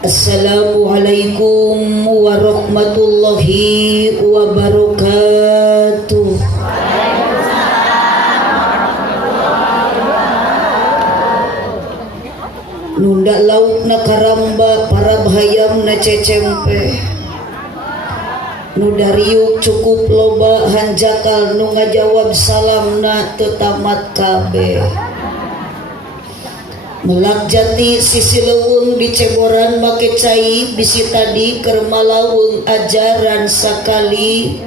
Assalamualaikum warahmatullahi wabarakatuh. Nunda lauk na karamba para bahayam na cecempe. Nu dariuk cukup loba hanjakal nu ngajawab salam na tetamat kabeh. Melak jati sisi lewung di ceboran make cai bisi tadi kermalawung ajaran sakali.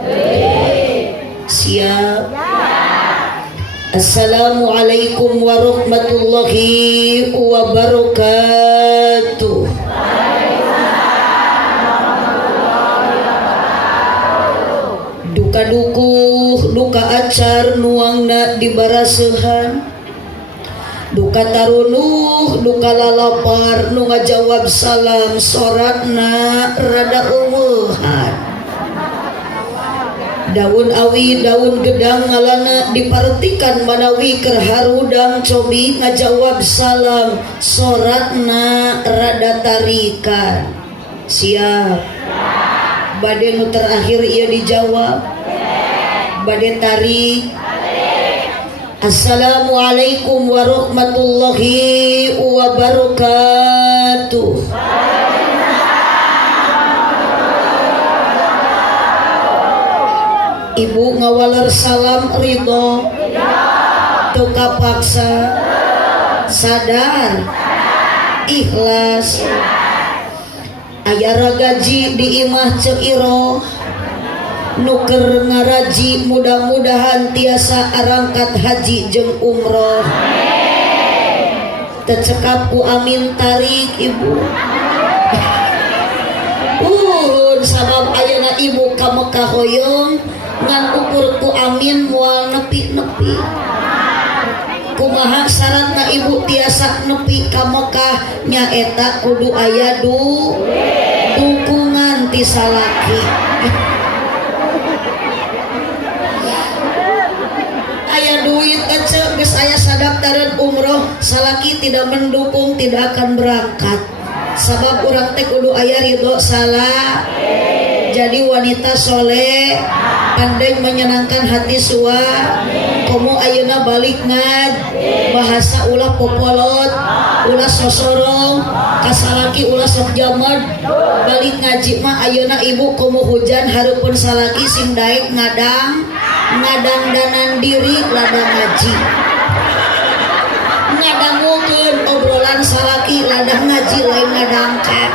Siap. Assalamualaikum warahmatullahi wabarakatuh. Duka dukuh, duka acar nuangna di barasehan. Duka tarunuh, duka lalapar, nu ngajawab salam soratna rada umuhan. Daun awi, daun gedang ngalana dipartikan manawi kerharudang cobi ngajawab salam soratna rada tarikan. Siap. Bade nu terakhir ia dijawab. Bade tarik. Assalamualaikum warahmatullahi wabarakatuh. Ibu ngawaler salam ridho tuka paksa sadar ikhlas aya ragaji di imah ceiro nuker ngaraji mudah-mudahan tiasa arangkat haji jeung umroh. Tecekap ku amin tarik ibu. Sabab ayana ibu ka Mekah hoyong ngan ukur ku amin moal nepi-nepi. Kumaha syaratna ibu tiasa nepi ka Mekah nyaeta kudu aya dukungan ti salaki. Duit kecil geus aya sadaftaran umroh salaki tidak mendukung tidak akan berangkat sabab urang teh kudu aya ridho salah. Jadi wanita soleh pandai menyenangkan hati sua komo ayeuna balik ngad bahasa ulah popolot ulah sosorong kasalaki ulah sok jamad balik ngaji mah ayeuna ibu komo hujan hareupeun salaki sing daek ngadang danan diri ladang ngaji ngadangukeun obrolan salaki ladang ngaji lain ngadangkat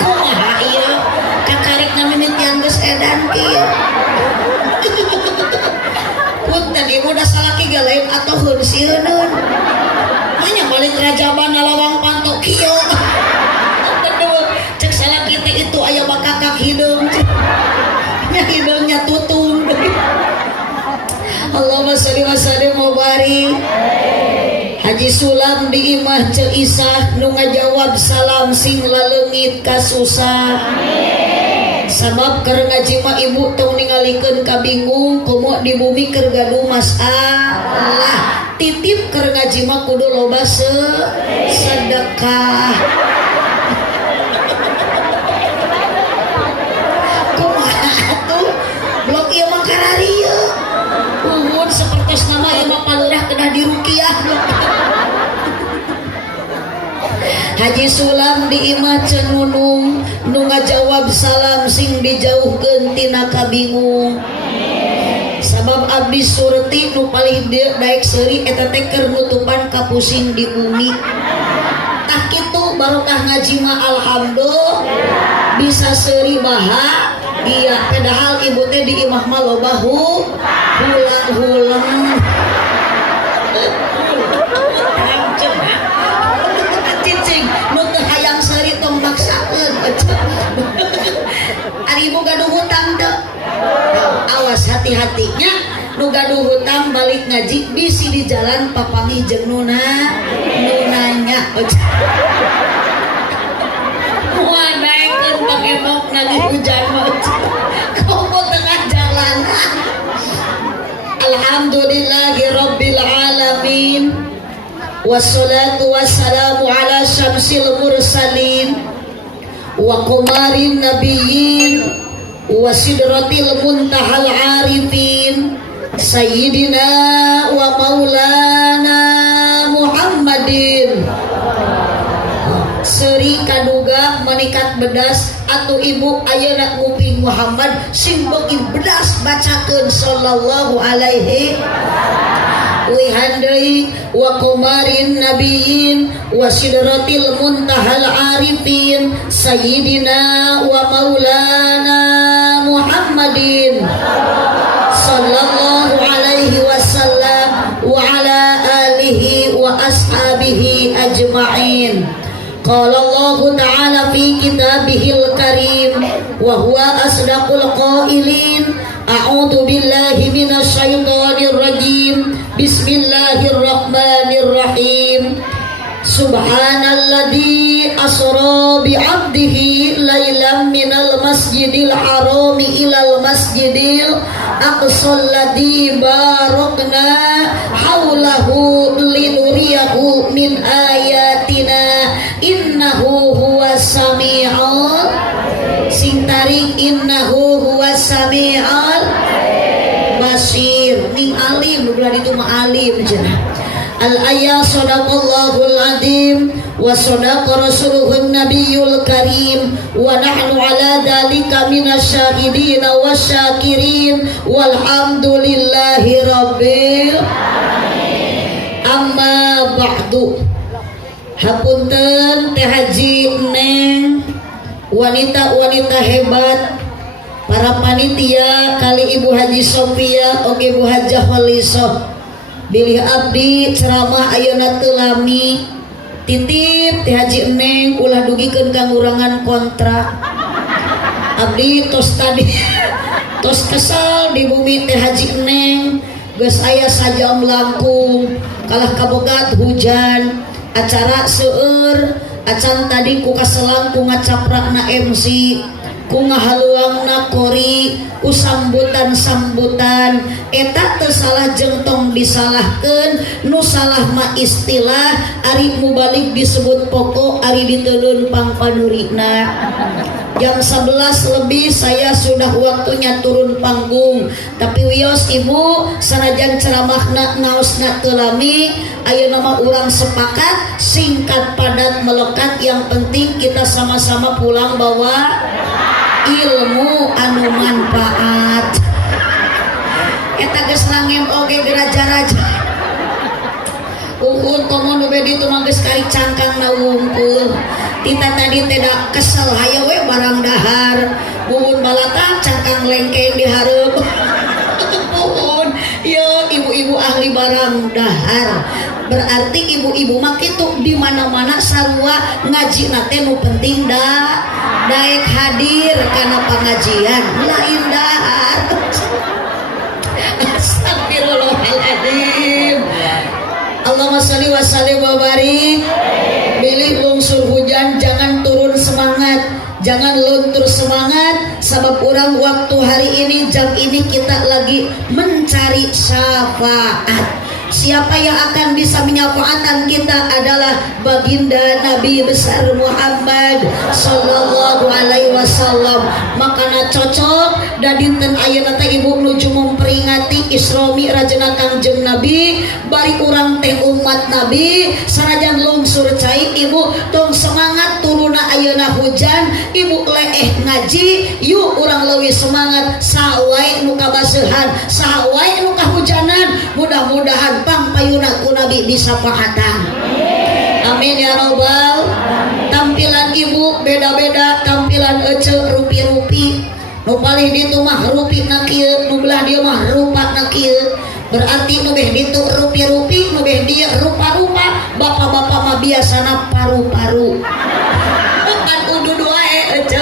kumaha ieu kakarik namimitian geus edan kieu punten ibu da salaki ge lain atoheun sieun hanya balik rajaban lawang pantok kieu betul cek salaki teh itu aya bakakak hideung nya hideungnya tutung. Allahumma sholli wa sallim wa barik. Haji Sulam di imah Ceu Isah nu ngajawab salam sing laleungit ka susah. Sabab keur ngaji mah ibu tong ningalikeun ka bingung komo di bumi keur gaduh masalah. Titip keur ngaji mah kudu loba sedekah. Kumaha atuh blok ieu mah kararieu. Seperti nama imam palurah kena dirukiah. Haji Sulam di imah Cenunung nu ngajawab salam sing dijauhkeun tina kabingung. Sabab abdi surti nu paling daek seuri eta teh keur nutupan kapusing di bumi. Tah kitu barokah ngaji mah alhamdulillah bisa seuri baha. Iya, padahal ibu teh di imah mah loba hulang-hulang. Cicing, nu teu hayang seuri tong maksakeun. Ari ibu gaduh hutang teu. Awas hati-hatinya, nu gaduh hutang balik ngaji bisi di jalan papangi jeung nunanya. Wah, naikeun pake mok nagi hujan mah. Komo tengah jalan. Alhamdulillahirabbil alamin. wassalatu wassalamu ala syamsil mursalin wa qamarin nabiyyin wa sidratil muntahal arifin sayyidina wa maulana Muhammadin. Seri kaduga menikat bedas atau ibu ayeuna nguping Muhammad sing beuki bedas bacakeun sallallahu alaihi wihandai wa qamarin nabiyyin wa sidratil muntahal arifin sayyidina wa maulana Muhammadin sallallahu alaihi wasallam wa ala alihi wa ashabihi ajma'in. Qala Allah Ta'ala fi kitabihil karim wa huwa asdaqul qailin. A'udzu billahi minasy syaithanir rajim. Bismillahirrahmanirrahim. Subhanalladzi asra bi 'abdihi lailan minal masjidil harami ilal masjidil aqsal ladzi barakna haulahu linuriyahu min ayatina innahu huwas sami'ul sing tarik innahu huwas sami'ul basir ning alim ulah ditu mah alim cenah. Al-ayah sadaqallahul azim wa sadaqa rasuluhun nabiyul karim wa nahnu ala dhalika minasyahidin wasyakirin walhamdulillahi rabbil alamin. Amma ba'du. Hapunten teh haji neng wanita-wanita hebat para panitia kali Ibu Haji Sofia oge Ibu Hajah Walisoh bilih abdi ceramah ayeuna teu lami titip teh haji neng ulah dugikeun kangurangan kontrak abdi tos tadi tos kesel di bumi teh haji neng geus aya sajam langkung kalah kabogat hujan acara seueur acan tadi ku kaselang ku ngacaprakna MC ku ngahaluangna kori ku sambutan-sambutan eta teu salah jeung tong disalahkeun nu salah mah istilah ari mubalik disebut pokok ari diteulun pangpanurina. Jam 11 lebih saya sudah waktunya turun panggung tapi wios ibu sanajan ceramahna ngaosna teu lami ayeuna mah urang sepakat singkat padat melekat yang penting kita sama-sama pulang bawa ilmu anu manfaat. Eta geus langem oge geraja-raja. Uhun komo nu bedi teu mah geus kari cangkangna wungkul. Tita tadi tidak kesel hayo we barang dahar. Uhun balatak cangkang lengkeng di hareup. Uhun, yo ibu-ibu ahli barang dahar. Berarti ibu-ibu mah kitu di mana-mana sarua ngajina teh nu penting daek hadir kana pengajian lain dahar. Astagfirullahaladzim. Allahumma sholli wa sallim wa barik. Bilih lungsur hujan jangan turun semangat, jangan luntur semangat sebab orang waktu hari ini jam ini kita lagi mencari syafaat. Siapa yang akan bisa menyafaatan kita adalah baginda Nabi besar Muhammad sallallahu alaihi wasallam. Makana cocok da dinten ayeuna teh ibu nuju memperingati Isra Mi'rajna Kangjeng Nabi bari urang teh umat Nabi sanajan lungsur cai ibu tong semangat turuna ayeuna hujan ibu leeh ngaji yuk urang leuwih semangat sawae nu kabaseuhan sawae nu kahujanan mudah-mudahan pangpayuna ku Nabi bisa pahatan. Amin ya robbal. Tampilan ibu beda-beda, tampilan ece rupi-rupi. Nu palih ditu mah rupina kieu, nu belah dieu mah rupana kieu. Berarti nu beh ditu rupi-rupi, nu beh dieu rupa-rupa. Bapak-bapak mah biasana paru-paru. Kan uduh wae ece.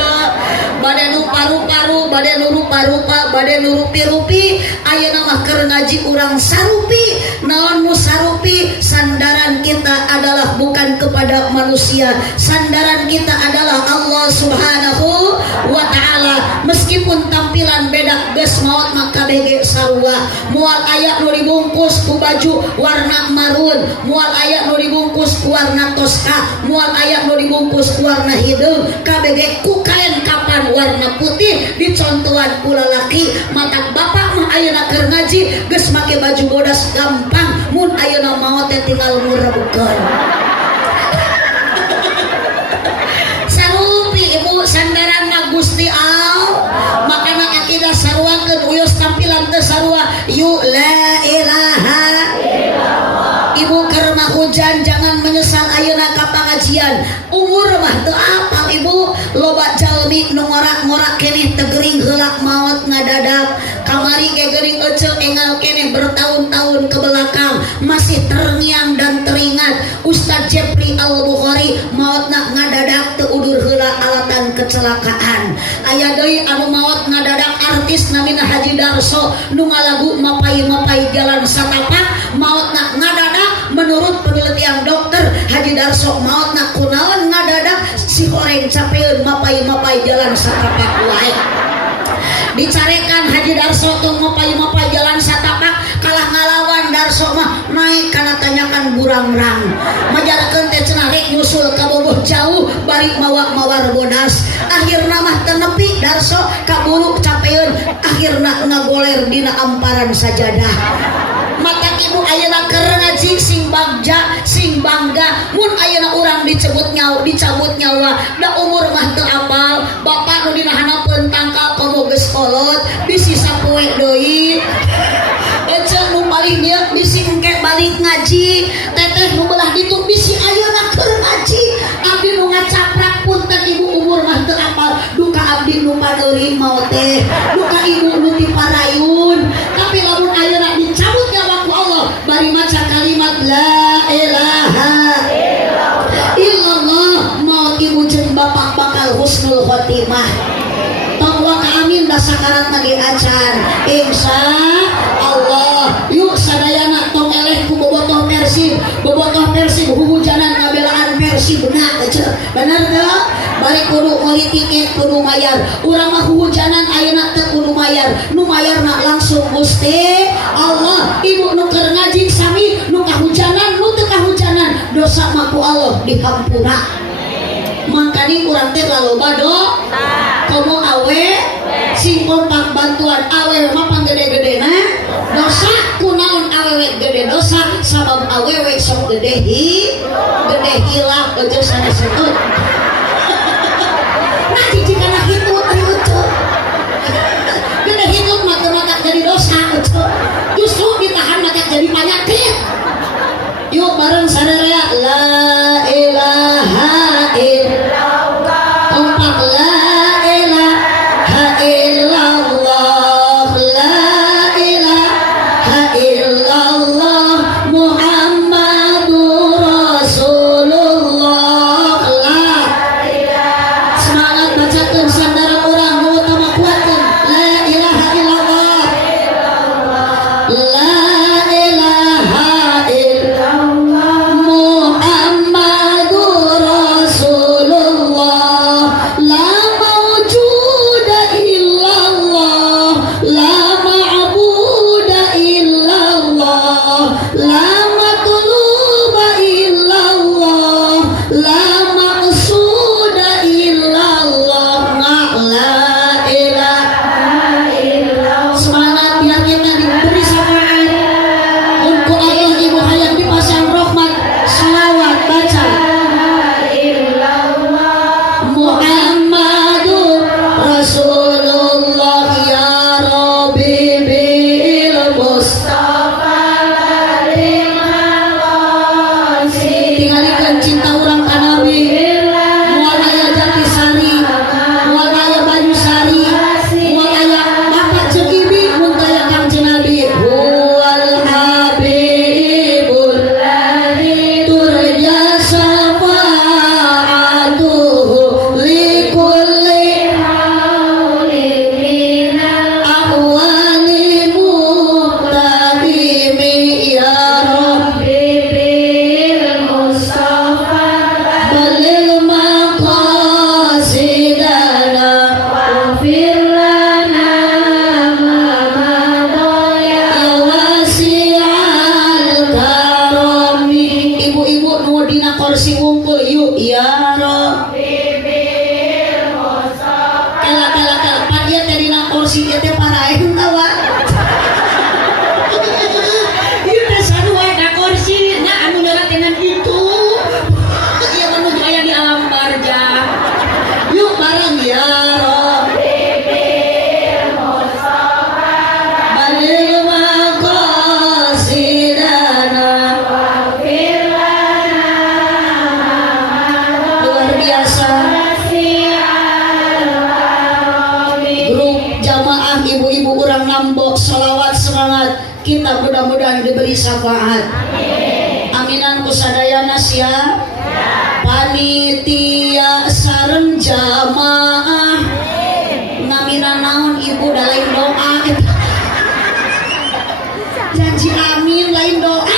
Bade nu paru-paru, bade nu rupa-rupa, bade nu rupi-rupi. Ayeuna mah keur ngaji urang sarupi. Naon nu sarupi? Sandaran kita adalah bukan kepada kepada manusia. Sandaran kita adalah Allah Subhanahu wa ta'ala. Meskipun tampilan beda geus maot maka BG sarua. Moal aya nu dibungkus ku baju warna marun, moal aya nu dibungkus ku warna toska, moal aya nu dibungkus ku warna hideung, KBG ku kain kapan warna putih dicontohan ku lalaki. Mata bapak mah ayeuna keur ngaji geus make baju bodas gampang, mun ayeuna maot teh tinggal ngurebkeun. Sarupi ibu sandaran Gusti Allah, makana akidah sarwakeun uyos tampilan teu sarua yu la ilaha illallah. Ibu keur mah hujan jangan menyesal ayeuna ka pangajian. Umur mah teu apal ibu, loba jalmi nu ngorak-ngorak keneh teu geuring heula maot ngadadak. Kamari ge geuring eceuk engal keneh bertahun-tahun ke belakang masih terngiang dan teringat Ustaz Jepri Al-Bukhari maotna ngadadak teu udur heula alatan kecelakaan. Aya deui anu maot ngadadak artis namina Haji Darso nu ngalagu mapai-mapai jalan satapak maotna ngadadak. Menurut penelitian dokter Haji Darso maotna kunaon ngadadak si goreng capeun mapai-mapai jalan satapak wae. Dicarekan Haji Darso tuh mapai-mapai jalan satapak kalah ngalawan Darso mah naik kana tanyakan burangrang majarkeun teh cenah rek nyusul ka boboh jauh bari mawa-mawar bodas. Akhirna mah teu nepi Darso kaburu capeun, akhirna ngagoler dina amparan sajadah. Mata ibu ayeuna keur ngaji sing bagja sing bangga mun ayeuna urang dicabut nyawa da umur mah teu apal. Bapak nu dina hanapeun tangkal komo geus kolot bisi sapoe deui ece nu paling dieu bisi engke balik ngaji, teteh nu belah ditu bisi ayeuna keur ngaji. Abdi nu ngacaprak punten ibu umur mah teu apal, duka abdi nu padeuri maot teh, duka ibu nu diparayun. Tapi lamun ayeuna dicabut nyawa ku Allah bari maca kalimat la ilaha illallah, maot ibu jeung bapak bakal husnul khotimah. Tong wa ka amin da sakarat lagi acan insya Allah. Yuk sadayana tong eleh ku bobotoh Persib huhujanan ngabelaan Persib bener teu bari kudu meuli tiket kudu mayar. Urang mah huhujanan ayeuna teu kudu mayar, nu mayarna langsung Gusti Allah. Ibu nu keur ngaji sami nu kahujanan nu teu kahujanan dosa mah ku Allah dihampura. Makanya kurang teh laloba komo awe sing kompak bantuan awewe mah panggede-gedena dosa kunaon awewe gede dosa sabab awewe sok gede hilap aja sana setut. Nah jijikana hitut gede hitut mata jadi dosa justru ditahan mata jadi penyakit. Yuk bareng sadaya la ilaha illallah, kompak la ilaha illallah, la ilaha illallah Muhammadur Rasulullah. Semangat bacakeun sandaran urang nu utama kuatkeun la ilaha illallah, la ilaha illallah Muhammad ngumpul yuk ya Rabbi kela padia teh dina kursi ieu teh paraeun tawa Ieu teh sanu wae ka kursi nya anu nyaratenan itu ieu menuju aya di alam barzah yuk bareng ya Rabbi balil maqasidana luar biasa grup jamaah ibu-ibu urang nambok selawat semangat kita mudah-mudahan diberi syafaat aminan kusadayana sia panitia sareng jamaah ngaminan naon ibu da lain doa janji amin lain doa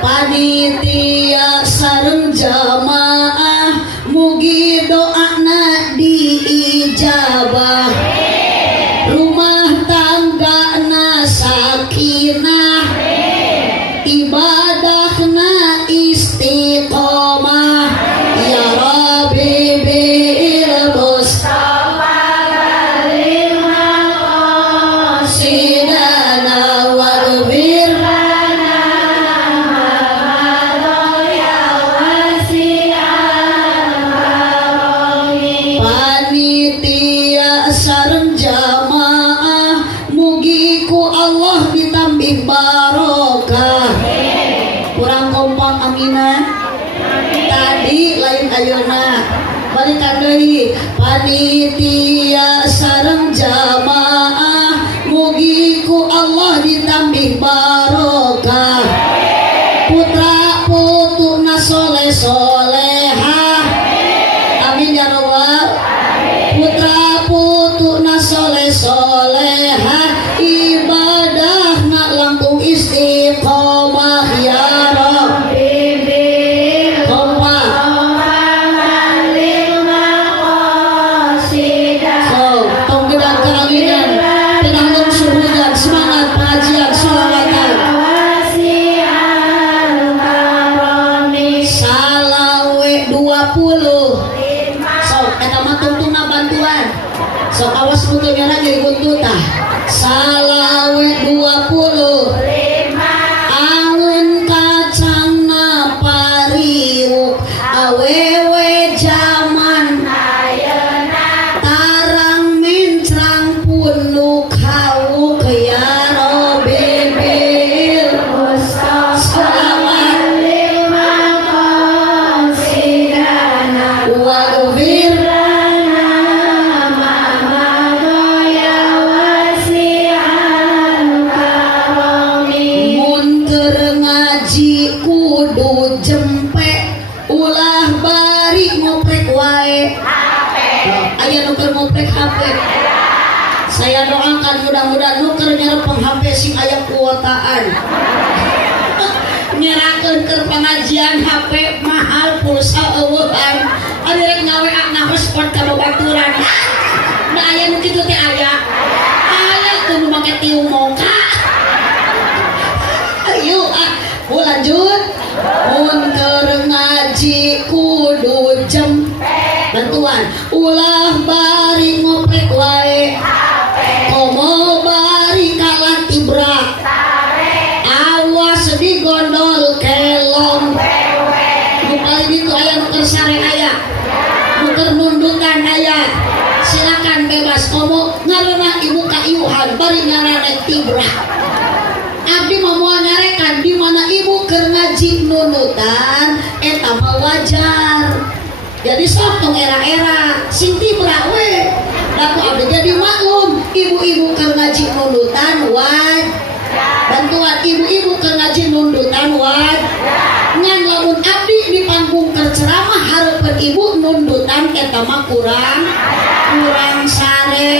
panitia sareng jamaah mugi doana diijabah rumah tanggana sakinah ibadahna istiqomah ya Rabbi bil Mustafa balil maqasidana waghfir lana ma madaya panitia sareng jamaah mugi ku Allah ditambih barokah kurang kompak aminah tadi lain ayeuna balikan deui panitia sareng jamaah mugi ku Allah ditambih barokah putra putuna soleh solehah amin ya rabbal putra putuna soleh solehah ibadahna langkung istiqomah ya Rabbi kompak so tong gedang keaminan tenang suhujan semangat pengajian sholawatan salawe 20 so eta mah tuntuna bantuan so awas mutu merah jadi buntuta salawe 20 angun kacangna pariuk awewe zaman tarang mincrang punuk hawuk ya Rabbi bil sholawat waghfir mun keur ngaji kudu jempe ulah bari ngoprek wae aya nu keur ngoprek HP saya doakan mudah-mudahan nu keur nyarepeng HP sing aya kuotaan nyerakeun ke pengajian HP mahal pulsa eueuhan ari rek ngaweak na hotspot ka babaturan da aya nu kitu teh aya kudu make tiung moka ayo lanjut mun keur ngaji kudu bantuan ulah bari ngoprek wae komo bari kalah tibrak awas digondol kelong nu paling itu aya nu keur sare aya nu keur nundukan aya silakan bebas komo ngareuna ibu kaiuhan bari nyarane tibrak abdi mah moal nyarekan di mana ibu keur ngaji nunutan eta mah wajar jadi sok tong era-era sing tibrak we laku abdi jadi maklum ibu-ibu keur ngaji nunutan bantuan ibu-ibu keur ngaji nundutan ngan lamun abdi di panggung keur ceramah hareupeun ibu nundutan eta mah kurang sare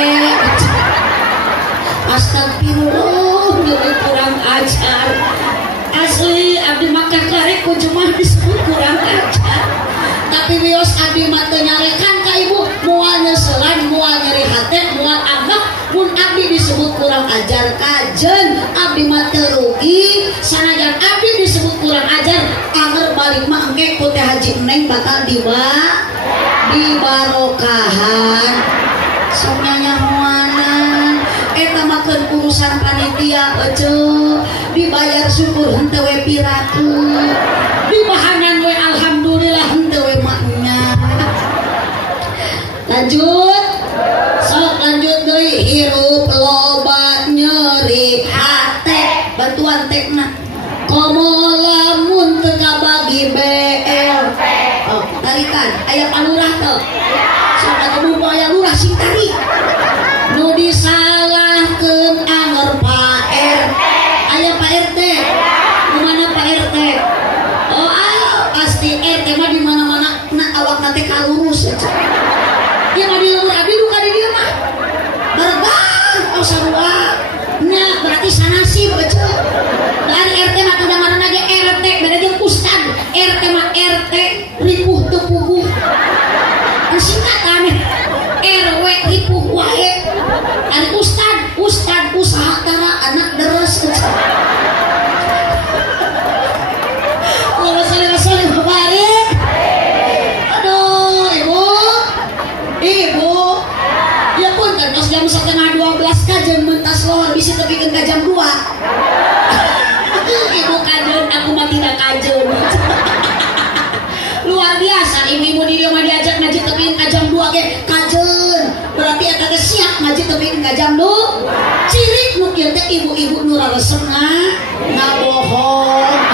astagfirullah jadi kurang ajar asli abdi mah kakarek ku jemaah disebut kurang ajar tapi wios abdi mah teu nyarekan ka ibu moal nyeuselan moal nyeri hate moal abah mun abdi disebut kurang ajar kajen abdi mah teu rugi sanajan abdi disebut kurang ajar anger balik mah engke Teh Haji Neng bakal dibarokahan sok nyanyamuanan eta makeun urusan panitia dibayar syukur henteu we pirakeun dibahanan we alhamdulillah henteu we maknya lanjut sok lanjut deui hirup loba nyeri hate bantuan tekna komo lamun teu kabagi BLT oh tarikan aya palurah teu sok atuh aya lurah sing tarik nu disalahkeun anger Pak RT aya Pak RT mana Pak RT oh pasti RT mah di mana-mana awakna teh kalurus dia mah di lembur abdi duka di dieu mah berbang oh sarua nah berarti sanasib betul dan RT mah teu ngaranna ge RT beda jeung ustad RT mah RT ripuh teu puguh singkatan RW ripuh wae ari ustad usaha tara anak deres Allahumma sholli wa barik aduh ibu ya pun kan tos jam 11:30 kajeun mentas lohor bisi tepikeun ka jam 2 ibu kajeun aku mah tidak kajeun luar biasa ibu-ibu di dieu mah diajak ngaji tepikeun ka jam 2 ge kajeun berarti eta teh siap ngaji tepikeun ka jam 2 ciri nu kieu teh ibu-ibu nu raresepna ngabohong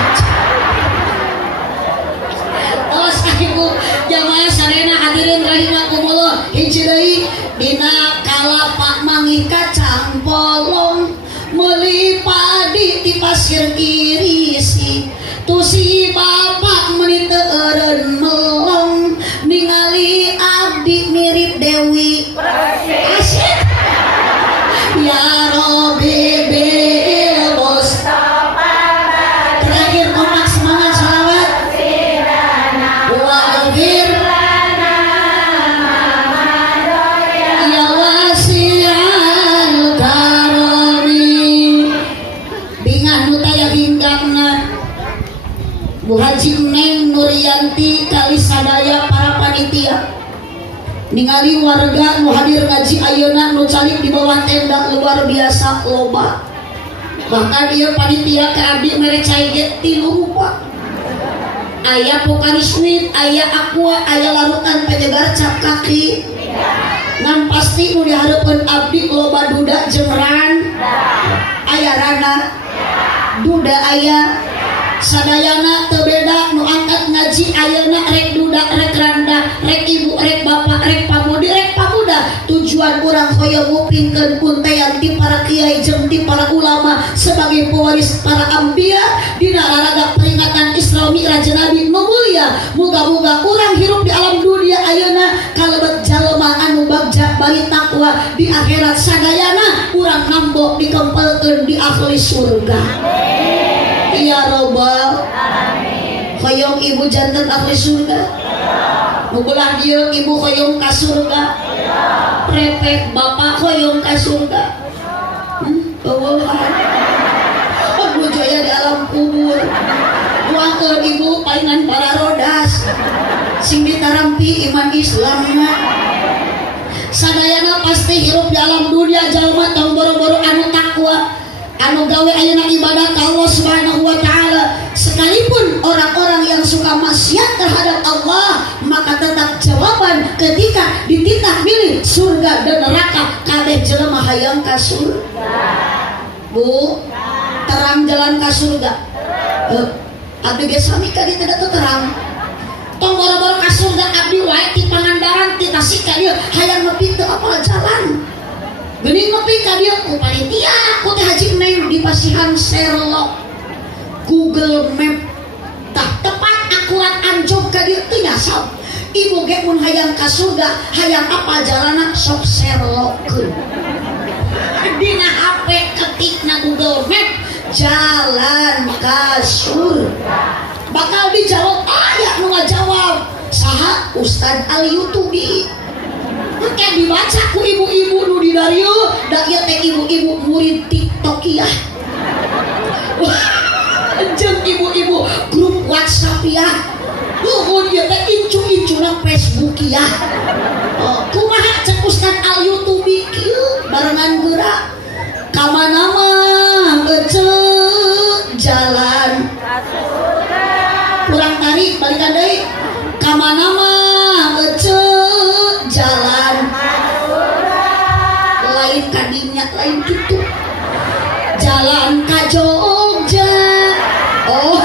tos ibu jamaah sarena hadirin rahimakumullah hiji deui dina kalapa mangi kacang polong meuli padi ti pasir irisi tu si bapak meuni teu eureun melong ningali abdi mirip Dewi Persik ya Rabbi bil Mustafa terakhir kompak semangat salawat wa ghafir ya wasi'al karami bingah nu taya hinggangna Bu Haji Neng Nuryanti kali sadaya para panitia ningali warga nu hadir ngaji ayeuna nu calik di bawah tenda luar biasa loba bahkan dia panitia ke abdi mere cai ge 3 rupa aya pokariswit aya aqua aya larutan penyegar cap kaki ngan pasti nu dihareupeun abdi loba duda jeung ran aya rana duda aya sadayana teu beda nu angkat ngaji ayeuna rek duda rek randa rek ibu rek bapak rek pamudi rek pamuda tujuan urang hoyong ngupingkeun puntean ti para kiai jeung ti para ulama sebagai pewaris para anbiya dina raraga peringatan Isra Mi'raj Nabi nu mulia muga-muga urang hirup di alam dunia ayeuna kalebet jalema anu bagja bari takwa di akhirat sadayana urang nambok dikempelkeun di ahli surga ya Rabbal alamin hoyong ibu janten ahli surga mugulah dieu ibu hoyong ka surga prepek bapak hoyong ka surga bawahan aduh jaya di alam kubur muangkeun ibu palingan para rodas sing ditarampi iman Islamna sadayana pasti hirup di alam dunia jalma tong boro-boro anu takwa anu gawe ayeuna ibadah ka Allah Subhanahu wa taala sekalipun orang-orang yang suka maksiat terhadap Allah maka tetap jawaban ketika dititah milih surga dan neraka kabeh jelema hayang ka surga Bu terang jalan ka surga abdi ge sami ka dieu teh terang tong boro-boro ka surga abdi wae ti Pangandaran ti Tasik ka dieu hayang nepi teu apal jalan geuning nepi ka dieu ku panitia ku teh Haji Neng di Pasihan Sherlock Google Map tah tepat akurat anjog ka dieu teu nyasar ibu ge mun hayang ka surga hayang apal jalanna sok Sherlockkeun dina HP ketikna Google Map jalan ka surga bakal dijawab aya nu ngajawab saha Ustad Al-Yutubi kayak dibaca ku ibu-ibu nu di darieu da ieu teh ibu-ibu murid TikTokiah jeung ibu-ibu grup WhatsApp ya Nuhun ieu teh incu-incuna Facebook ya. Kumaha cek Ustaz al YouTube kieu barengan geura. Kamana mah jalan kurang tarik balikan deui. Kamana mah jalan lain kadinya lain kitu. Jalan ka Jogja. Oh,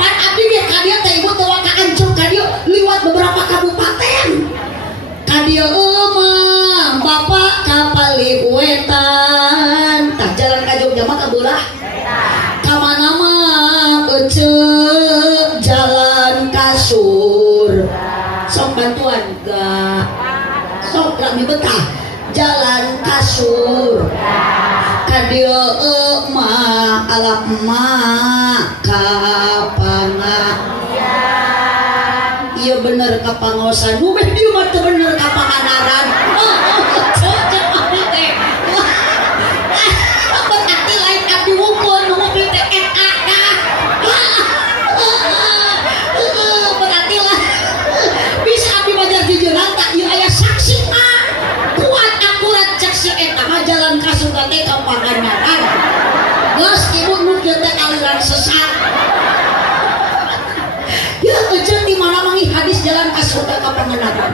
pan abdi ge ka dieu teh ibu teu ka Ancol ka dieu liwat beberapa kabupaten. Ka dieu mah bapak kapal wetan. Tah jalan ka Jogja mah ka beulah. Ka mana mah jalan ka Sur. Sok bantuan ga. Sok rami betah. Jalan ka Sur. Kadio mah ala mah kapana iya bener kapangosan nu beh dieu mah teu bener kapanganaran cocok abdi teh berarti lain abdi wungkul nu mobil teh NA berarti lah bisa abdi bajar jujuran tak ieu aya saksi mah kuat akurat cek si eta mah jalan ka surga teh kapanganaran geus ibu nu kieu teh aliran sesat ya euceun di mana mangi hadis jalan ka surga kapanganaran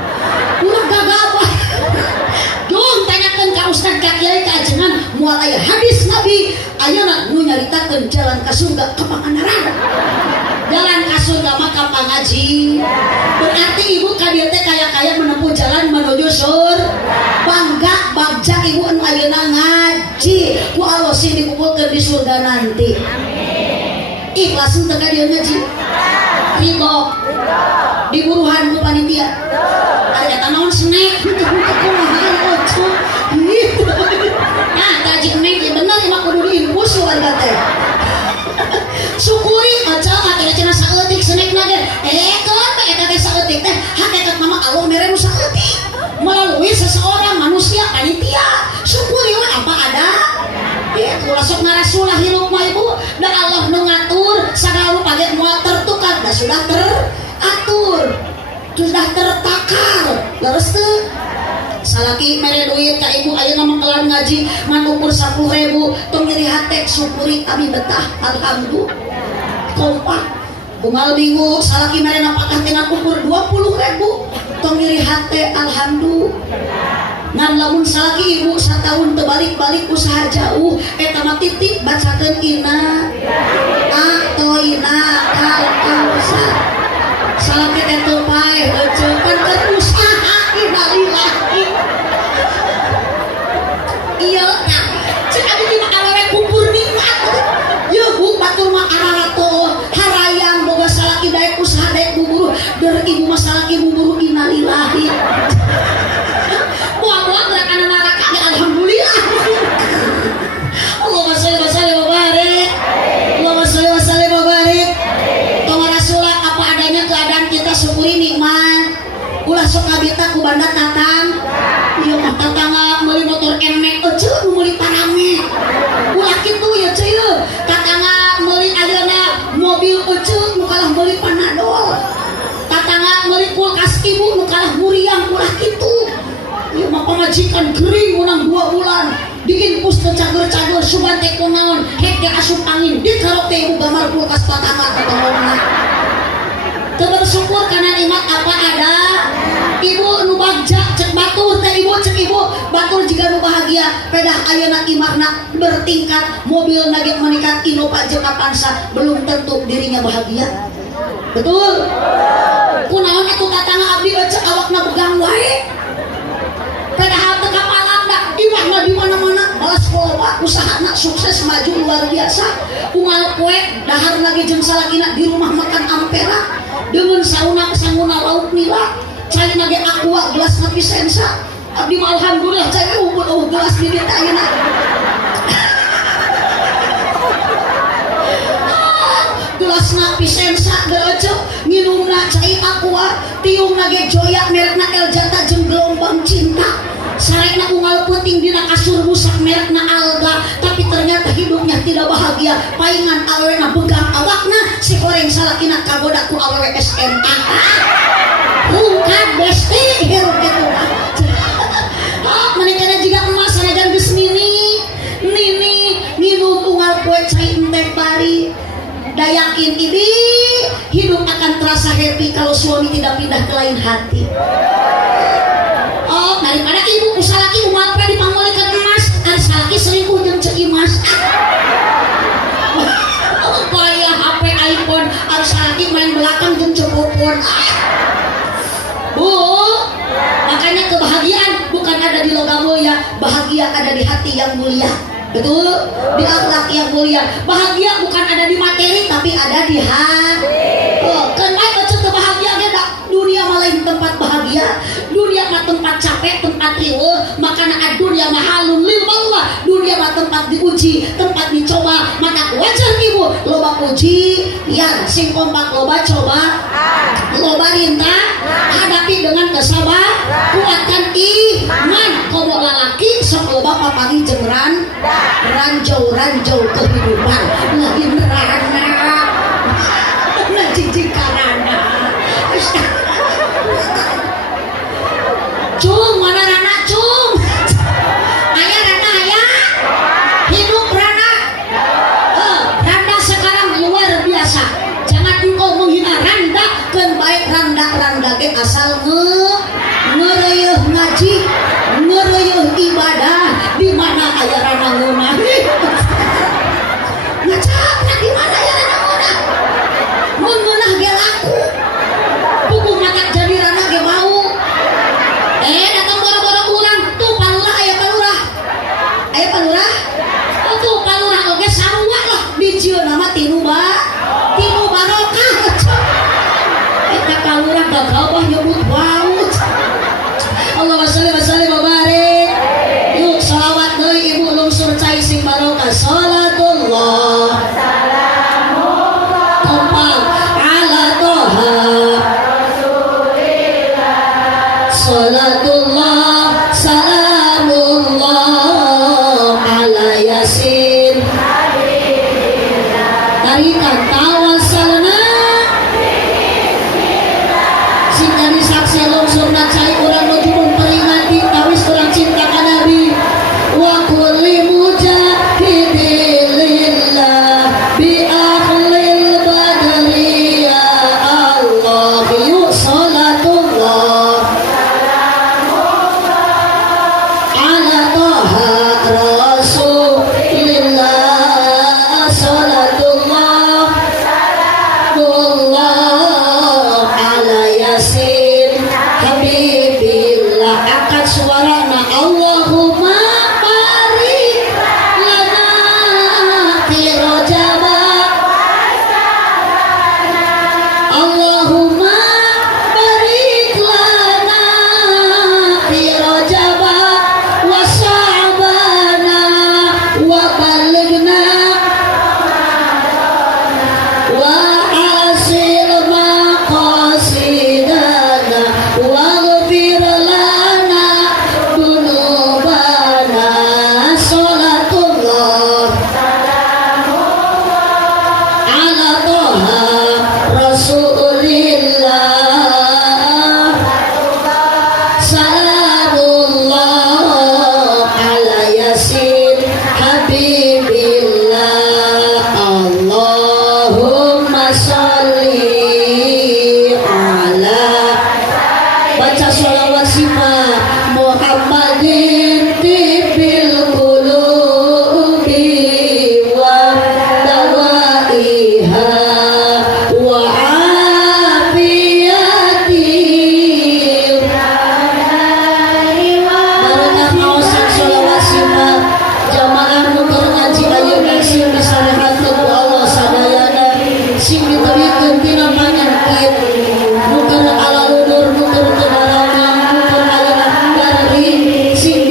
urang gagabah dong tanyakeun ka ustaz ka kiai ka ajengan moal aya hadis nabi ayeuna nu nyaritakeun jalan ka surga kapanganaran jalan ka surga mah kapangaji berarti ibu ka dieu teh kaya-kaya menempuh jalan menuju bangga bagja ibu anu ayeuna ngaji ku Allah sih dikumpulkeun di surga nanti. Amin. Ikhlas teu ka dieu ngaji. Ridho. Diburuhan ku panitia. Ari eta naon snack teu kumaha ojo. Nah, kaji snack bener mah kudu diinfus warga teh. Syukuri aja akhirnya cenah saeutik snackna ge. Keun eta teh saeutik teh hakikat mah Allah mere nu saeutik. Melalui seseorang manusia panitia syukuri we apa ada ya kula sok ngarasulah hirup mah ibu dan Allah nu ngatur sagala rupa ge moal tertukar da sudah teratur sudah tertakar leres teu salaki mere duit ka ibu ayeuna mah kelar ngaji man ukur 10.000 tong nyeri hate syukuri abi betah alhamdulillah kompak unggal minggu salaki mere napakah tina ukur 20.000 tong nyeri hate alhamdulillah ngan lamun salaki ibu satahun teu balik-balik usaha jauh eta mah titip bacakeun ina atoina kal kausa salaki teh teu paeh euceun kan usaha innalillahi ieu tah ceuk abi di awewe kumpul nikmat ye bu batur mah ararato harayang boga salaki daek usaha daek buburu der ibu mah salaki buburu innalillahi mual-mual gerakan neraka ge alhamdulillah Allahumma sholli wa sallim wa barik Allahumma sholli wa sallim wa barik tong rasulullah apa adanya keadaan kita syukuri nikmat ulah sok kabita ku banda tatang ieu mah tatangga meuli motor NMAX euceun nu meuli parame ulah kitu ya ceu tatangga meuli ayeuna mobil euceun nu kalah meuli panadol tatangga meuli kulkas ibu nu kalah muriang ulah kitu ieu mah pamajikan gering menang 2 bulan diinfus ke cager-cager suban teh kunaon hek ge asup angin di karo teh ibu gambar kulkas tatangga katongna teu bersyukur kana nikmat apa ada ibu nu bagja cek batur teh ibu cek ibu batur jiga nu bahagia pedah ayeuna imarna bertingkat mobil nage meningkat Innova jeung Avanza belum tentu dirinya bahagia betul kunaon atuh tatangga abdi cek awakna begang wae padahal teu kapalan da imahna di mana-mana balas loba usahana sukses maju luar biasa unggal poe dahar lagi jeung salakina di rumah makan ampera dengan sauna sanguna lauk nila cai nage aqua gelas napi sensa abdi mah alhamdulillah cai unggul gelas di dieu ayeuna gelas napi sensa deureuceuk nginumna cai aqua tiung nage joya merekna El Jata jeung gelombang cinta sarena unggal puting dina kasur rusak merekna alga, tapi ternyata hidupnya tidak bahagia. Paingan awena begang awakna, si goreng salakina kagoda ku awewe SMA. Bukan besti hirup gitu. Menikahnya jika emas sanajan geus nini nginum unggal kue cai entek bari. Dayakin ini hidup akan terasa happy kalau suami tidak pindah ke lain hati. Oh, daripada ibu usalaki umat pra dipangolehkeun emas, ari salaki selingkuh jeung ceu imas. Paya HP iPhone, ari salaki main belakang jeung ceu popon. Bu, makanya kebahagiaan bukan ada di logam mulia, bahagia ada di hati yang mulia. Betul, di akhlak yang mulia. Bahagia bukan ada di materi, tapi ada di hati. Oh, kan baik aja kebahagiaan dak dunia mah lain tempat bahagia. Dunia mah tempat capek, tempat riweuh. Makana dunia mah halun lil balwa. Dunia mah tempat diuji, tempat dicoba. Maka wajar ibu loba puji, yang sing kompak loba coba, loba rinta, hadapi dengan kesabar, kuatkan iman. Komo lalaki sok loba papangi jeung ranjau kehidupan lagi nerana na cicing karana cung mana rana cung ayah rana ayah hidup rana randa sekarang luar biasa. Jangan engkau menghina randa keun baik randa ge asal ngereueuh ngaji ngereueuh ibadah di mana aya rana ngeunah ngacakna di mana aya rana ngeunah mun ngeunah ge laku puguh matak jadi rana ge mau datang boro-boro urang tuh palurah aya palurah oh tuh palurah oge sarua lah dijieun mah tinu barokah eta palurah gagal bah nyebut waut. Allahumma sholli wa sallim wa barik. Yuk shalawat deui ibu lungsur cai sing barokah. Salatullah kompak ala toha salatullah salamullah ala yasin tarikan tawasalna sing jadi saksi lungsurna cai urang nuju memperingati tawis urang cinta ka Nabi wa kulli mujahidilillah bi akhlil badri ya Allah. Yuk salatullah ala toha rasulillah salatullah Allah ala yasin habibillah. Angkat suarana Allahumma barik lana fi rojaba Allahumma barik lana fi rojaba wa sa'bana wa balighna wa asil maqasidana wa ghfir lana dunubana. Salatullah ala toha rasulillah salamullah ala yasin habibillah. Allahumma sholli ala baca sholawat sifat Muhammadin tibil qulubi wa dawaiha wa afiyati barokah maosan sholawat sifat jamaah nu keur ngaji ayeuna sing disalehakeun ku Allah sadayana sing diberikeun tina panyakit nu keur alalunur nu keur teu barang nu keur ayeuna garing sing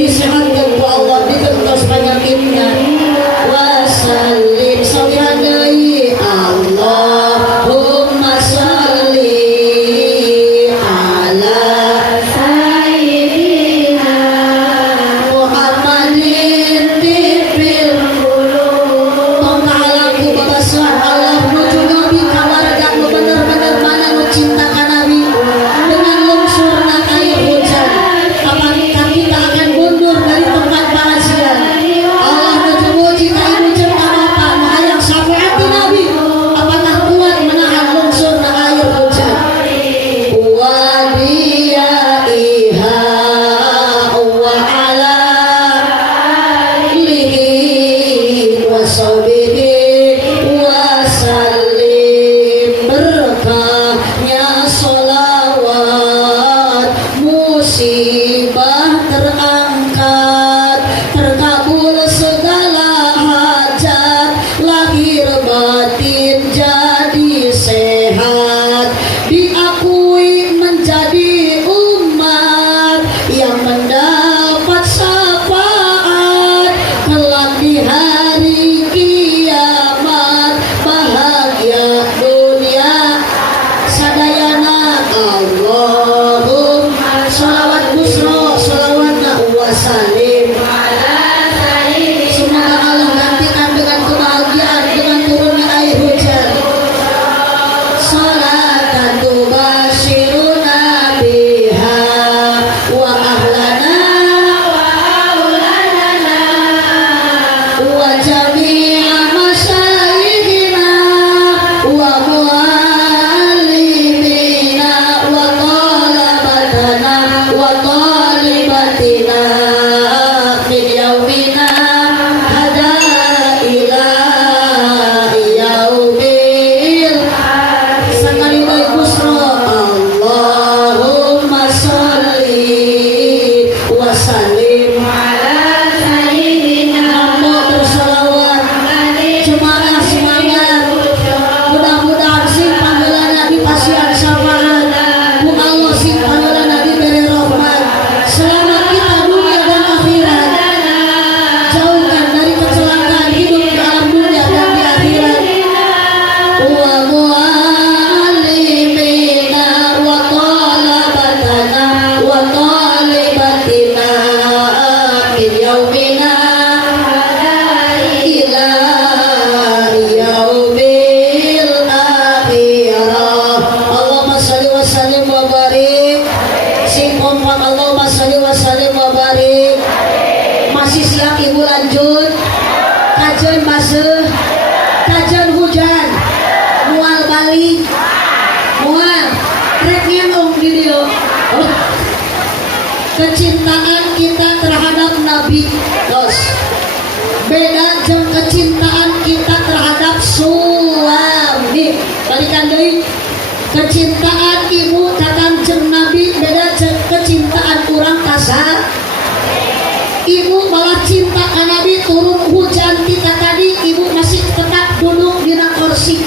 solawat, musibah terangkat, terkabul segala hajat, lahir batin jadi sehat, diakui menjadi umat yang mendapat syafaat kelak di hari kiamat, bahagia dunia sadayana. Allahumma sholawat busro, sholawat wa salim. Semoga Allah gantikan dengan kebahagiaan dengan turunnya air hujan. Sholatan tubashiruna biha wa ahlana wa jami'a masyayikhina wa muallimina wa talabatana wa talibatina min yaumina hada ila yaumil sekali baik busro. Allahumma sholli wa sallim ala sayyidina Muhammad bersalawat. Jemaah semangat, mudah-mudahan sing panggilan Nabi pasian syafaat, ku Allah sing panggilan Nabi beri rahmat. Selamat kita dunia dan akhirat, jauhkan dari kecelakaan hidup di alam dunia dan di akhirat. Wa muallimina wa talabatana wa talibatina min yaumina ila yaumil akhirah. Allahumma sholli wa sallim wa barik. Sing kompak Allahumma sholli wa sallim wa barik. Masih siap ibu lanjut kajian baseuh, kajian hujan, mual balik, mual rek ngendong di dieu. Kecintaan kita terhadap Nabi dos beda jeung kecintaan kita terhadap suami. Balikan deui, kecintaan ibu kakang jeung Nabi beda jeung kecintaan urang kasar. Ibu malah cinta ka Nabi, turun hujan kita tadi ibu masih tetap duduk di kursi.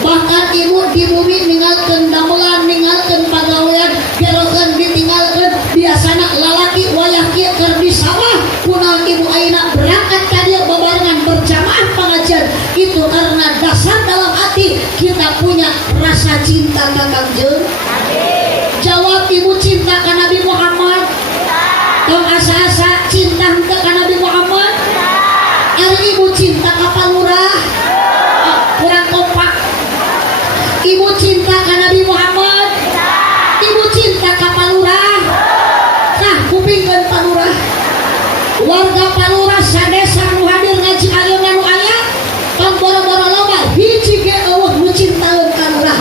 Bahkan ibu di bumi ninggalkeun damelan, ninggalkeun pagawean, gerokeun ditinggalkeun. Biasana lalaki wayah kieu keur di sawah, kunaon ibu ayeuna berangkat ka dieu bebarengan berjamaah pengajian. Itu karena dasar dalam hati kita punya rasa cinta ka Kangjeng. Jawab ibu, cinta ka Nabi Muhammad. Tong asa-asa cinta henteu ka Nabi Muhammad. Ari ibu cinta ka palurah. Kurang kompak. Ibu cinta ka Nabi Muhammad. Ibu cinta ka palurah. Nah, kupingkeun palurah. Warga palurah sadesa nu hadir ngaji ayeuna nu aya, tong boro-boro loba hiji ge eueuh nu cintaeun ka lurah.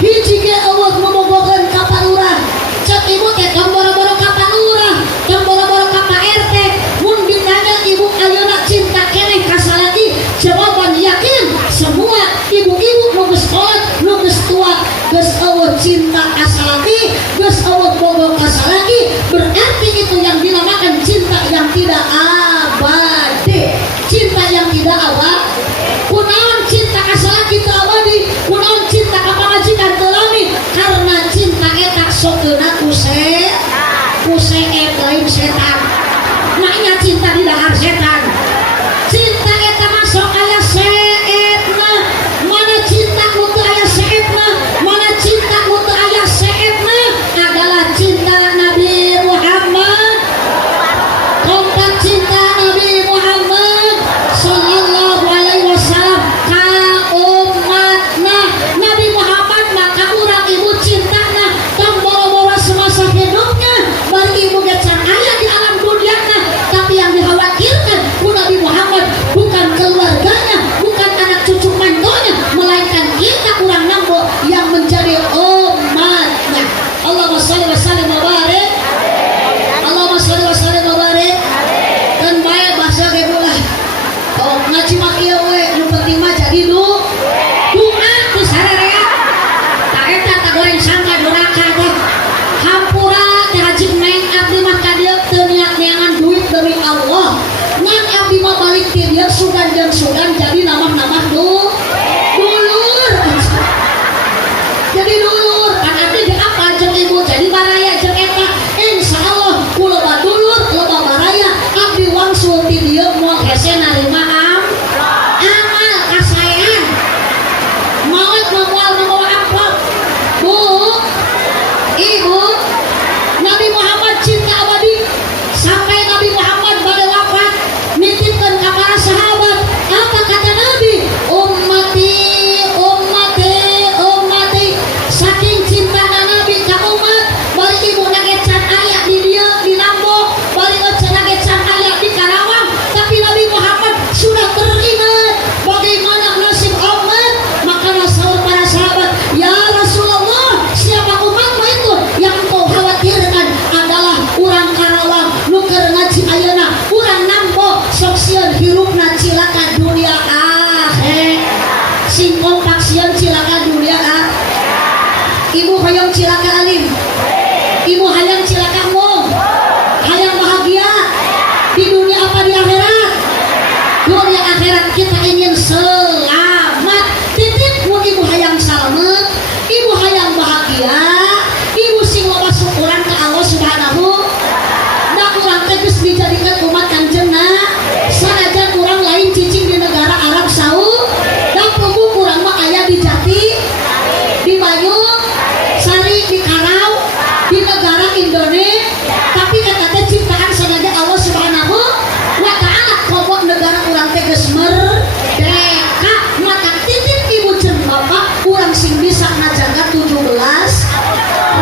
Hiji ge eueuh nu mogokeun ka palurah. Cek ibu teh tong boro-boro ka palurah, tong boro-boro ka Pak RT. Mun ditanya ibu ayeuna cinta keneh ka salaki, jawaban yakin semua ibu-ibu nu geus kolot, nu geus tua, geus eueuh cinta ka salaki, geus eueuh boga ka salaki. Berarti itu yang dinamakan cinta yang tidak abadi, cinta yang tidak abadi. Kunaon cinta ka salaki teu abadi, kunaon cinta ka pangajikan teu lami, karena cinta eta sokeuna kuseet lain setan. Maknya cinta di dahar setan. Cinta eta mah sok aya seetna. Mana cinta nu teu aya seetna, mana cinta nu teu aya seetna adalah cinta Nabi Muhammad. Kompak cinta dia sugan jeung sugan jadi namah-namah dulur. Jadi dulur kan arti di apa jeung ibu jadi baraya jeung eta insyaallah kula badulur loba baraya abdi wangsul ti dieu moal hese narima amal kasaean maot moal membawa amplop bu ibu Nabi Muhammad cinta abadi sampai Nabi Muhammad bade wafat nitipkeun ka para sahabat apa kata Nabi ummati saking cinta Nabi ka umat bari ibu nagecan aya di dia di Lombok bari oce nagecan aya di Karawang tapi Nabi Muhammad sudah teringat bagaimana nasib umat maka sahur para sahabat ya Rasulullah siapa umatmu itu yang kau khawatirkan adalah urang Karawang nu keur ngaji ayeuna urang Lombok sok sieun hirupna cilaka dunia akhirat sing kompak sieun cilaka dunia akhirat. Ibu hayang cilaka alim, ibu hayang cilaka mung, hayang bahagia di dunia apa di akhirat. Dunia akhirat kita ingin selamat. Titip mun ibu hayang selamat, ibu hayang bahagia, ibu sing loba syukuran ka Allah Subhanahu. Da urang teh geus dijadikeun umat Kanjengna, sanajan urang lain cicing di negara Arab Saudi, da punggung urang mah aya di Jati, di Bayung, Sari di Karau di negara Indonesia tapi eta teh ciptaan sanajan Allah Subhanahu wa taala pokok negara urang teh geus merdeka mata titip ibu jeung bapak urang sing bisa ngajaga 17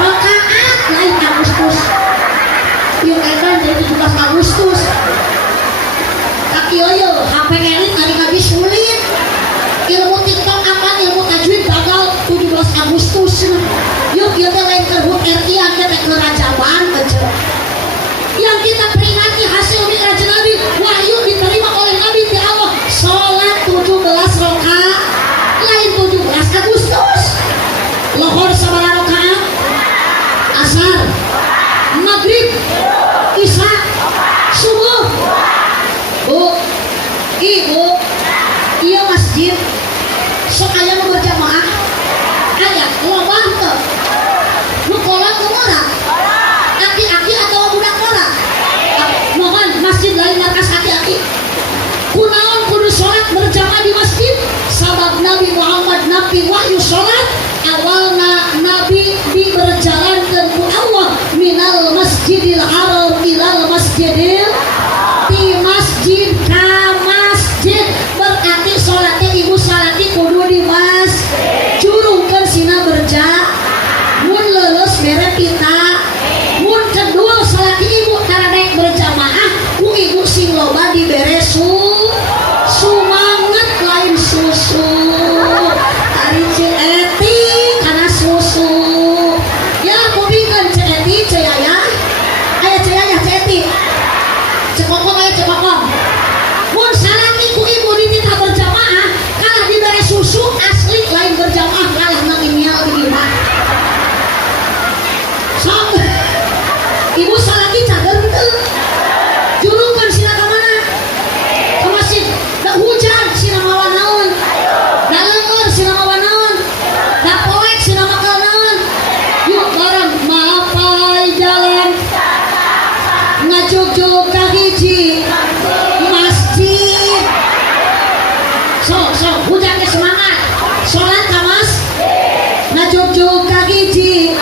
rakaat lain Agustus ieu edan jadi 17 Agustus kieu yo HP elit ari ngaji sulit ilmu TikTok apa ilmu tajwid bagal 17 Agustus yuk kita lain kerhut RI yang kita kerajaban yang kita peringati hasil mi'raj Nabi wahyu diterima oleh Nabi di Allah sholat 17 rakaat lain 17 Agustus lohor sabaraha rakaat asar maghrib isya subuh bu ibu iya masjid sok aya nu berjamaah aya loba teu nu kolot nu ngora aki-aki atau budak ngora mohon masjid lain markas aki-aki kunaon kudu sholat berjamaah di masjid sabab Nabi Muhammad nabi wahyu sholat awalna Nabi diberjalankeun ku Allah minal masjidil haram ilal masjidil di masjid ka masjid berarti sholatnya ibu salati kudu di mas curungkan sina berja mun lulus bere pita mun kedua salati ibu taradek berjamaah ku ibu sing loba dibere sumanget lain susu ari Cieti kana susu ya kupingkeun Cieti Ceyaya aya Ceyaya Cieti cekokong aya cekokong mun salati ku ibu dititah berjamaah kalah dibere susu asli lain berjamaah kalah nang imial di imah sok ibu salati cager teu jurungkan sina ka mana ka masjid da hujan sina mawa naon da leungeur sina mawa naon da poek sina makal naon yuk bareng mapai jalan ngajugjug ka hiji masjid sok hujan ke semangat sholat ka mas ngajugjug ka hiji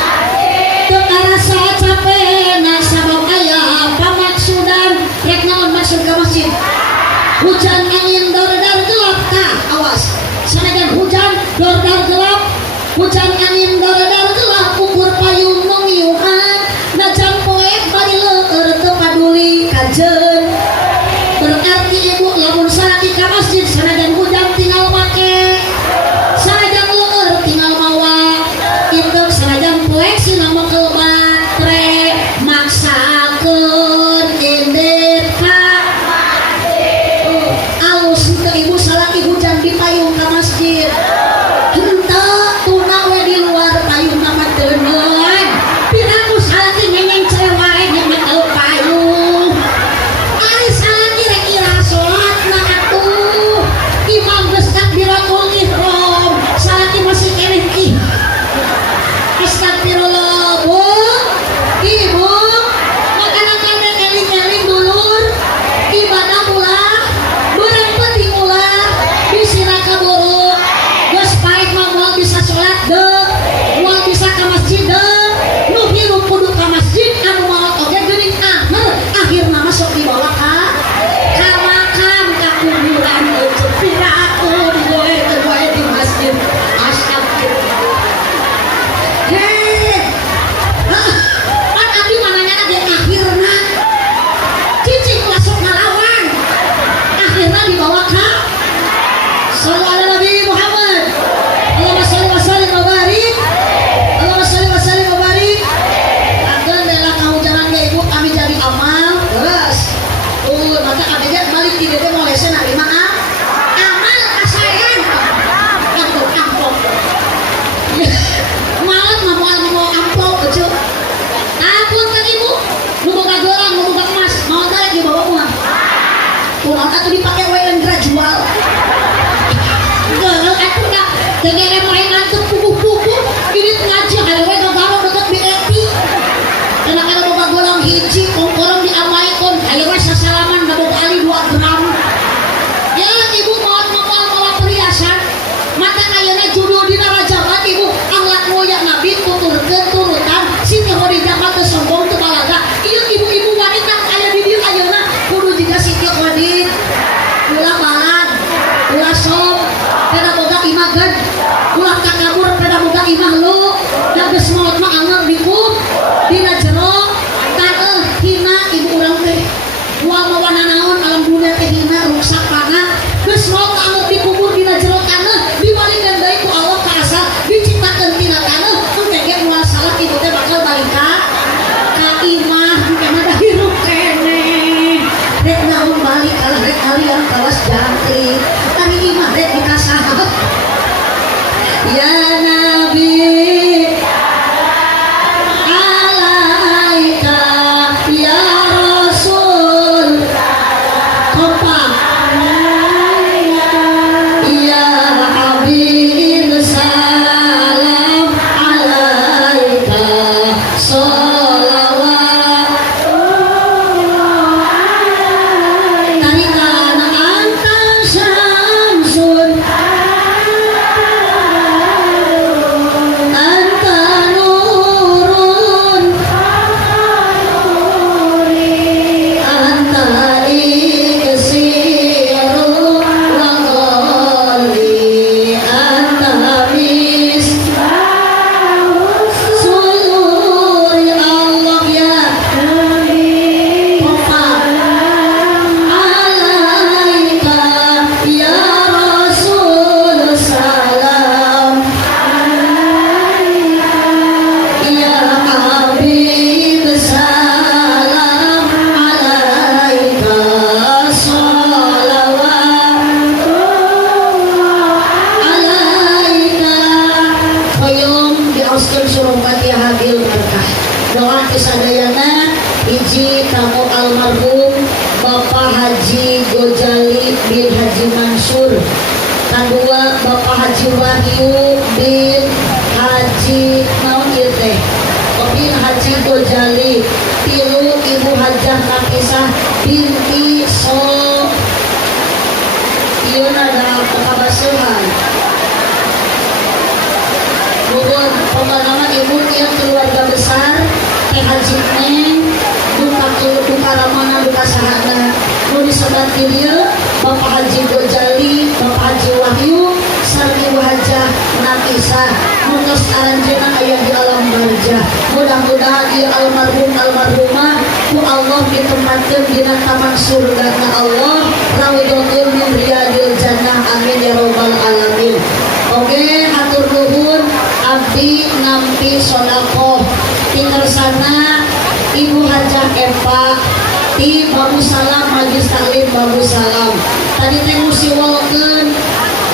teu karasa capek na sabab aya pamaksudan rek naon maksud ka masjid hujan angin dordar gelap tah awas sanajan hujan dordar gelap hujan angin dordar gelap ukur payung nu ngiuhan najan poek bari leueur teu paduli kajeun berarti ibu lamun salaki ka masjid sanajan hujan tinggal make sanajan leueur tinggal mawa kitu sanajan poek sina mokel batre maksakeun indet ka alus teu ibu salaki hujan di payung ka masjid henteu tuna we di luar payung mah teu neun piraku salaki ngengeng cewae nya teu payung ari salaki rek ira salat na atuh kalian kawas jangkrik tadi imah rek dikasah ya Nabi alaika ya Rasul kompak ya Habib salam alaika sholawat tarikana anta syamsun anta nurun anta iksiru wa qali anta suluri Allah ya kompak alaika ya Rasul salam ya Habib salam alaika sholawat alaika hoyong diauskeun suruh Fatihah bil berkah doa kesadayana hiji kamu almarhum Bapak Haji Gojali bin Haji Mansur kedua Bapak Haji Wahyu bin Haji naon ieu teh bin Haji Gojali tilu Ibu Hajah Nafisah binti So ieu ada pekabasuhan Bogor pembangunan ibu yang keluarga besar Teh Haji Neng duka ramana duka sahana nu disebat di dieu Bapak Haji Gojali Bapak Haji Wahyu sareng Ibu Hajah Nafisah mungtos aranjeunna aya di alam barjah mudah-mudahan ieu almarhumah ku Allah ditempatkeun dina taman surga na Allah raudhatun min riyadil jannah amin ya rabbal alamin. Oke hatur nuhun abdi nampi sodaqoh tinggal sana Ibu Hajah Eva di Babu Salam Majlis Taklim Babu Salam tadi teh musiwolkeun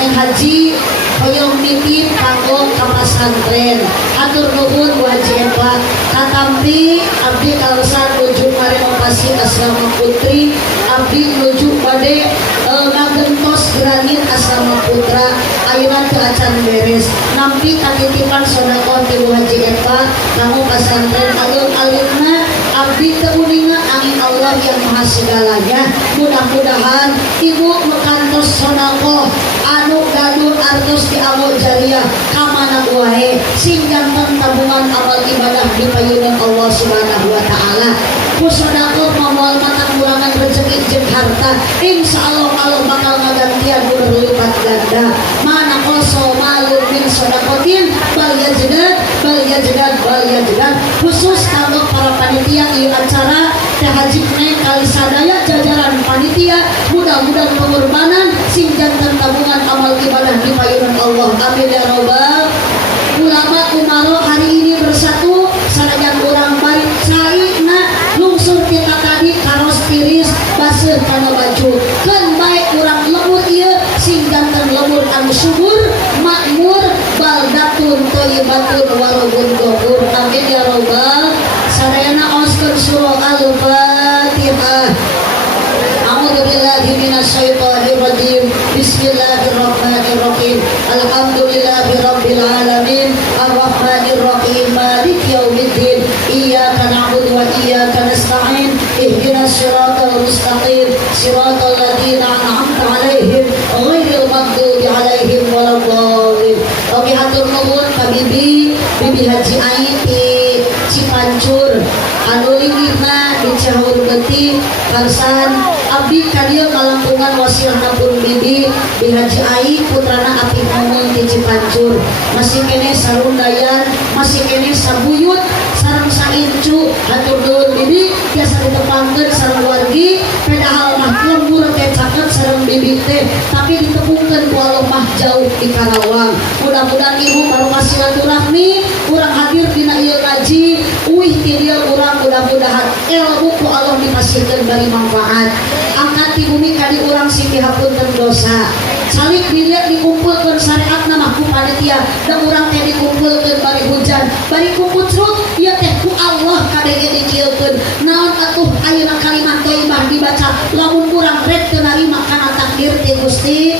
Haji hoyong nitip kanggo ka pasantren atur nuhun Bu Haji Eva katampi abdi kawasan nuju renovasi asrama putri abdi nuju bade ngagentos granit asrama putra ayeuna teu acan beres nampi katitipan sodaqoh ti Bu Haji Eva kanggo pasantren alun-alunna abdi teu uninga angin Allah yang maha segalanya mudah-mudahan ibu mekantos sodaqoh anu gaduh artos di amal jariah kamana wae sing janten tabungan amal ibadah di payunan Allah Subhanahu wa taala ku sodaqoh moal mata kurangan rezeki jeung harta insyaallah Allah bakal ngagantian berlipat ganda mana koso malu min sodaqotin bal yajdan khusus kanggo para panitia ieu acara Teh Haji Neng kali sadaya jajaran panitia mudah-mudahan pengorbanan sing janten tabungan amal ibadah di payunan Allah amin ya robbal ulama umaro hari ini bersatu sanajan urang bari caina lungsur kita tadi karos tiris baseuh kana baju keun bae urang lembut ieu sing janten lembur anu subur makmur baldatun thayyibatun warabun ghafur amin ya robbal sadayana oskeun surah al-fatihah. A'udzu billahi minasyaitonir rajim. Bismillahirrahmanirrahim. Alhamdulillahi rabbil alamin. Arrahmanir rahim. Maliki yaumiddin. Iyyaka na'budu wa iyyaka nasta'in. Ihdinas siratal mustaqim. Siratal ladzina an'amta 'alaihim ghairil maghdubi 'alaihim waladdallin. Oke hatur nuhun ka Bibi Haji Ai di Cipancur anu linggihna di Cihur Beuti karsan abdi ka dieu ngalampungan wasilna pun Bibi Haji Ai putrana Apik Mumun di Cipancur masih kene sarundayan masih kene sabuyut sareng saincu hatur nuhun Bibi biasa ditepangkeun sareng wargi padahal mah lembur teh caket sareng Bibi teh tapi ditepungkeun ku Allah mah jauh di Karawang mudah-mudahan ibu baru silaturahmi urang hadir dina ieu ngaji uih ti dieu urang mudah-mudahan ilmu ku Allah dipasirkeun bari manfaat. Angkat di bumi kadi urang sing dihapunten dosa. Salik dilihat dikumpulkeun syariatna mah ku panitia dan urang teh dikumpulkeun bari hujan, bari ku pucrut ieu teh ku Allah kadenge dikieukeun. Naon atuh ayeuna kalimat thayyibah dibaca lamun urang rek teu narima kana takdir ti Gusti.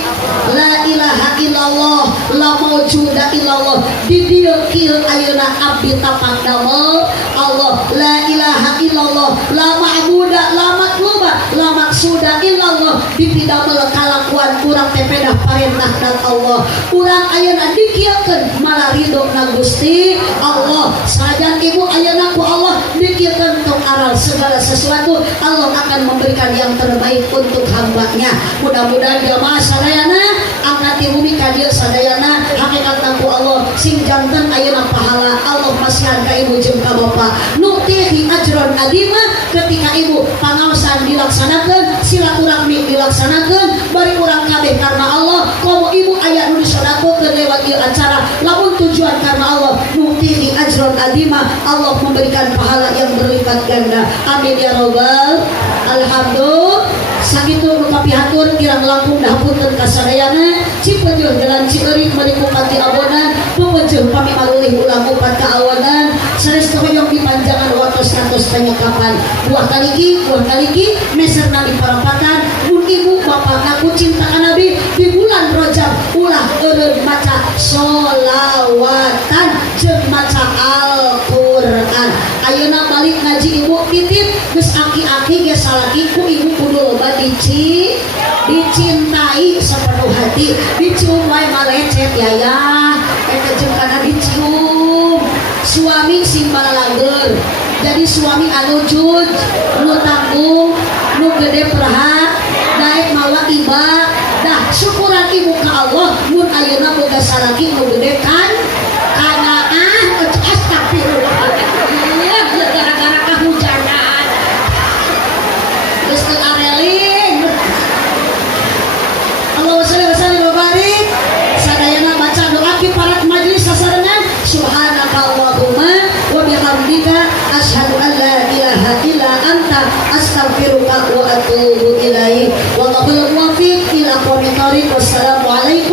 La ilaha illallah, la maujuda illallah. Di dieu kieu ayeuna abdi tapak damel Allah. La ilaha illallah, la ma'buda, la matluba, la maksuda illallah. Dipidamel kalakuan urang teh pedah parentah dan Allah. Urang ayeuna dikieukeun malah ridho na Gusti Allah. Sajan ibu ayeuna ku Allah dikieukeun tong aral segala sesuatu Allah akan memberikan yang terbaik untuk hambanya. Mudah-mudahan jamaah sadayana angkat di bumi ka dieu sadayana hakikatna ku Allah sing janten ayeuna pahala Allah masihan ka ibu jeung ka bapa. Nutihi ajron adima ketika ibu pangaosan dilaksanakeun, silaturahmi dilaksanakeun, bari urang kabeh karena Allah. Komo ibu aya nu disodakokeun lewat ieu acara lamun tujuan karena Allah, nutihi ajron adima, Allah memberikan pahala yang berlipat ganda. Amin ya robbal alhamdulillah. Sakitu nu kapihatur kirang langkung dahapunten kasadayana Cipejuh jalan Cieurik meuli Bupati Abonan pemeujeung pami malulih ulang upat kaawanan sarestu hoyong dipanjangan watos kantos penyekapan buah kaliki meserna diparampatan mun ibu bapak ngaku cinta ka Nabi di bulan Rajab ulah eureun maca sholawatan jeung maca Al-Qur'an. Ayeuna balik ngaji ibu titip geus aki-aki ge salaki ku ibu kudu loba dicintai sepenuh hati, dicium wae malecet ya eta jeung kana dicium. Suami sing balalager jadi suami anu juj, nu tanggung, nu gede perhat, daek mawa iba. Dah syukuran ibu ka Allah mun ayeuna boga salaki nu gede kan kana astagfirullah. Gara-gara kehujanan geus teu areling. Allahumma shalli wa sallim wa barik. Sadayana baca doa ki para majelis sasarengan. Subhanakallahumma wa bihamdika asyhadu an la ilaha illa anta astaghfiruka wa atubu ilaik. Wallahul muwaffiq ila aqwamit thoriq. Wassalamu alaikum